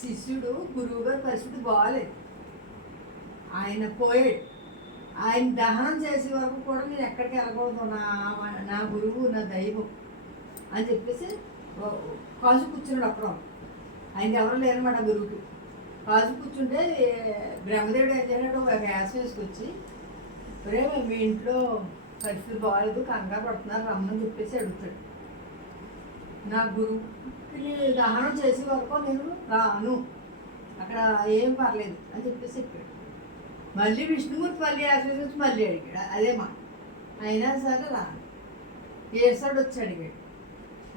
శిష్యుడు గురువు గారి పరిస్థితి బాగాలేదు, ఆయన పోయాడు. ఆయన దహనం చేసే వరకు కూడా నేను ఎక్కడికి వెళ్ళకూడదు, నా గురువు నా దైవం అని చెప్పేసి కాజు కూర్చున్నాడు. అప్పుడు ఆయన ఎవరు లేరన్నమాట గురువుకి. కాజు కూర్చుంటే బ్రహ్మదేవుడు ఏం చేశాడు, ఒక గ్యాస్ వేసుకొచ్చి ఒరే మీ ఇంట్లో పరిస్థితి బాగాలేదు, కంగారు పడుతున్నారు రమ్మని చెప్పేసి అడుగుతాడు. నా గురువుకి దహనం చేసే వరకు నేను రాను, అక్కడ ఏం పర్లేదు అని చెప్పేసి చెప్పాడు. మళ్ళీ విష్ణుమూర్తి మళ్ళీ ఆశీర్వదించి మళ్ళీ అడిగాడు అదే మాట. అయినా సరే రాను. ఏసాడు వచ్చి అడిగాడు,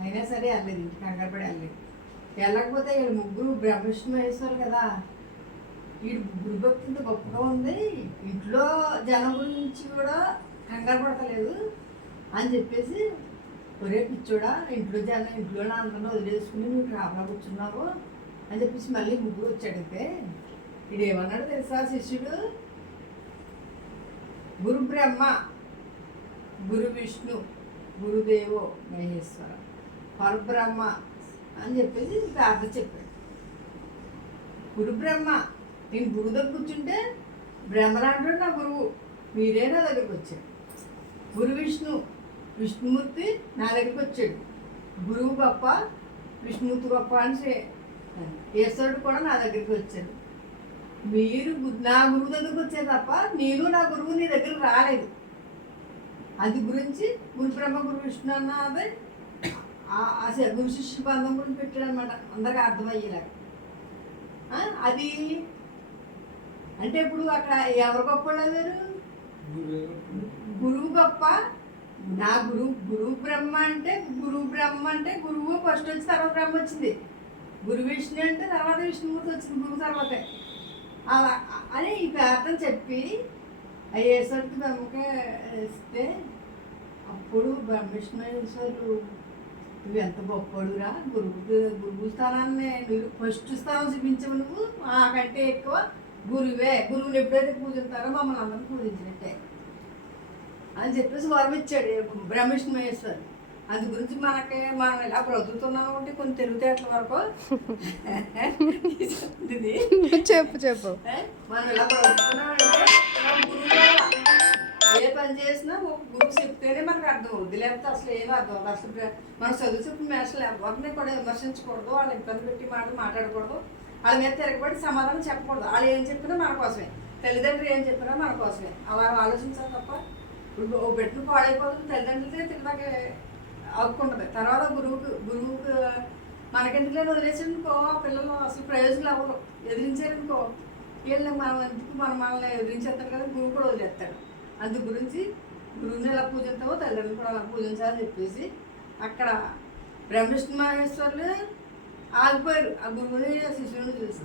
అయినా సరే వెళ్ళలేదు, ఇంటికి కంగారు పడి వెళ్ళలేదు. వెళ్ళకపోతే వీళ్ళు ముగ్గురు బ్రహ్మవిష్ణు మహేశ్వరు కదా, వీడు గురుభక్తి ఇంత గొప్పగా ఉంది, ఇంట్లో జనం గురించి కూడా కంగారు పడతలేదు అని చెప్పేసి, ఒరే పిచ్చోడా ఇంట్లో అందరినీ వదిలేసుకుని నువ్వు కాపలా కూర్చున్నావు అని చెప్పేసి మళ్ళీ ముగ్గురు వచ్చి అడిగితే వీడు ఏమన్నాడు తెలుసా శిష్యుడు, గురు బ్రహ్మ గురు విష్ణు గురుదేవో మహేశ్వర పరబ్రహ్మ అని చెప్పేసి ప్రార్థన చెప్పాడు. గురు బ్రహ్మ నేను గురువు దగ్గర కూర్చుంటే బ్రహ్మరాంటుడు నా గురువు, మీరే నా దగ్గరికి వచ్చాడు. గురు విష్ణు విష్ణుమూర్తి నా దగ్గరికి వచ్చాడు, గురువు గొప్ప విష్ణుమూర్తి గొప్ప అని ఈశ్వరుడు కూడా నా దగ్గరికి వచ్చాడు. మీరు నా గురువు దగ్గరికి వచ్చారు తప్ప నేను నా గురువు నీ దగ్గరికి రాలేదు. అది గురించి గురు బ్రహ్మ గురు విష్ణు అన్నది గురు శిష్యు బంధం గురించి పెట్టాడు అనమాట, అందరికీ అర్థమయ్యేలాగా. అది అంటే ఇప్పుడు అక్కడ ఎవరు గొప్ప వేరు, గురువు గొప్ప. నా గురువు బ్రహ్మ అంటే గురువు ఫస్ట్ వచ్చి తర్వాత బ్రహ్మ వచ్చింది, గురు విష్ణు అంటే తర్వాత విష్ణుమూర్తి వచ్చింది గురువు తర్వాతే. అలా అని ఈ ప్రార్థన చెప్పి అయ్యేసరికి బ్రహ్మకే ఇస్తే అప్పుడు బ్రహ్మేశ్వరులు నువ్వు ఎంత గొప్పడురా, గురువు స్థానాన్ని నువ్వు ఫస్ట్ స్థానం చూపించవు, నువ్వు మాకంటే ఎక్కువ గురువుని ఎప్పుడైతే పూజిస్తారో మమ్మల్ని అందరం పూజించినట్టే అని చెప్పేసి వరం ఇచ్చాడు బ్రహ్మేశ్వర మహేశ్వరు. అందు గురించి మనం ఇలా బ్రతుకుతున్నాం అంటే కొన్ని తెలివితేటల వరకు చెప్పు మనం ఇలా బ్రతుకుతున్నామంటే ఏ పని చేసినా ఒక గురువు చెప్తేనే మనకు అర్థం అవుద్ది, లేకపోతే అసలు ఏమీ అర్థం అవుతుంది. అసలు మనం చదువు చెప్పిన మేషలు ఎవరిని కూడా విమర్శించకూడదు, వాళ్ళని ఇబ్బంది పెట్టి మాట్లాడకూడదు, వాళ్ళ మీద తిరగబడి సమాధానం చెప్పకూడదు. వాళ్ళు ఏం చెప్పినా మన కోసమే, తల్లిదండ్రులు ఏం చెప్పినా మన కోసమే, అలా ఆలోచించాలి తప్ప ఇప్పుడు ఓ బిడ్డను పాడైపోతుంది తల్లిదండ్రులకే తిన్నదాకా అవ్వకుంటుంది. తర్వాత గురువుకు మనకెందుకులే వదిలేసానుకో పిల్లలు అసలు ప్రయోజనం అవ్వరు, ఎదిరించారనుకో వీళ్ళని మనల్ని ఎదిరించేస్తారు కదా, గురువు కూడా వదిలేస్తాడు. అందు గురించి గురువుని ఎలా పూజిస్తామో తల్లిదండ్రులు కూడా అలా పూజించాలని చెప్పేసి అక్కడ బ్రహ్మవిష్ణు మహేశ్వరులు ఆగిపోయారు, ఆ గురువుని శిష్యుని చూసి.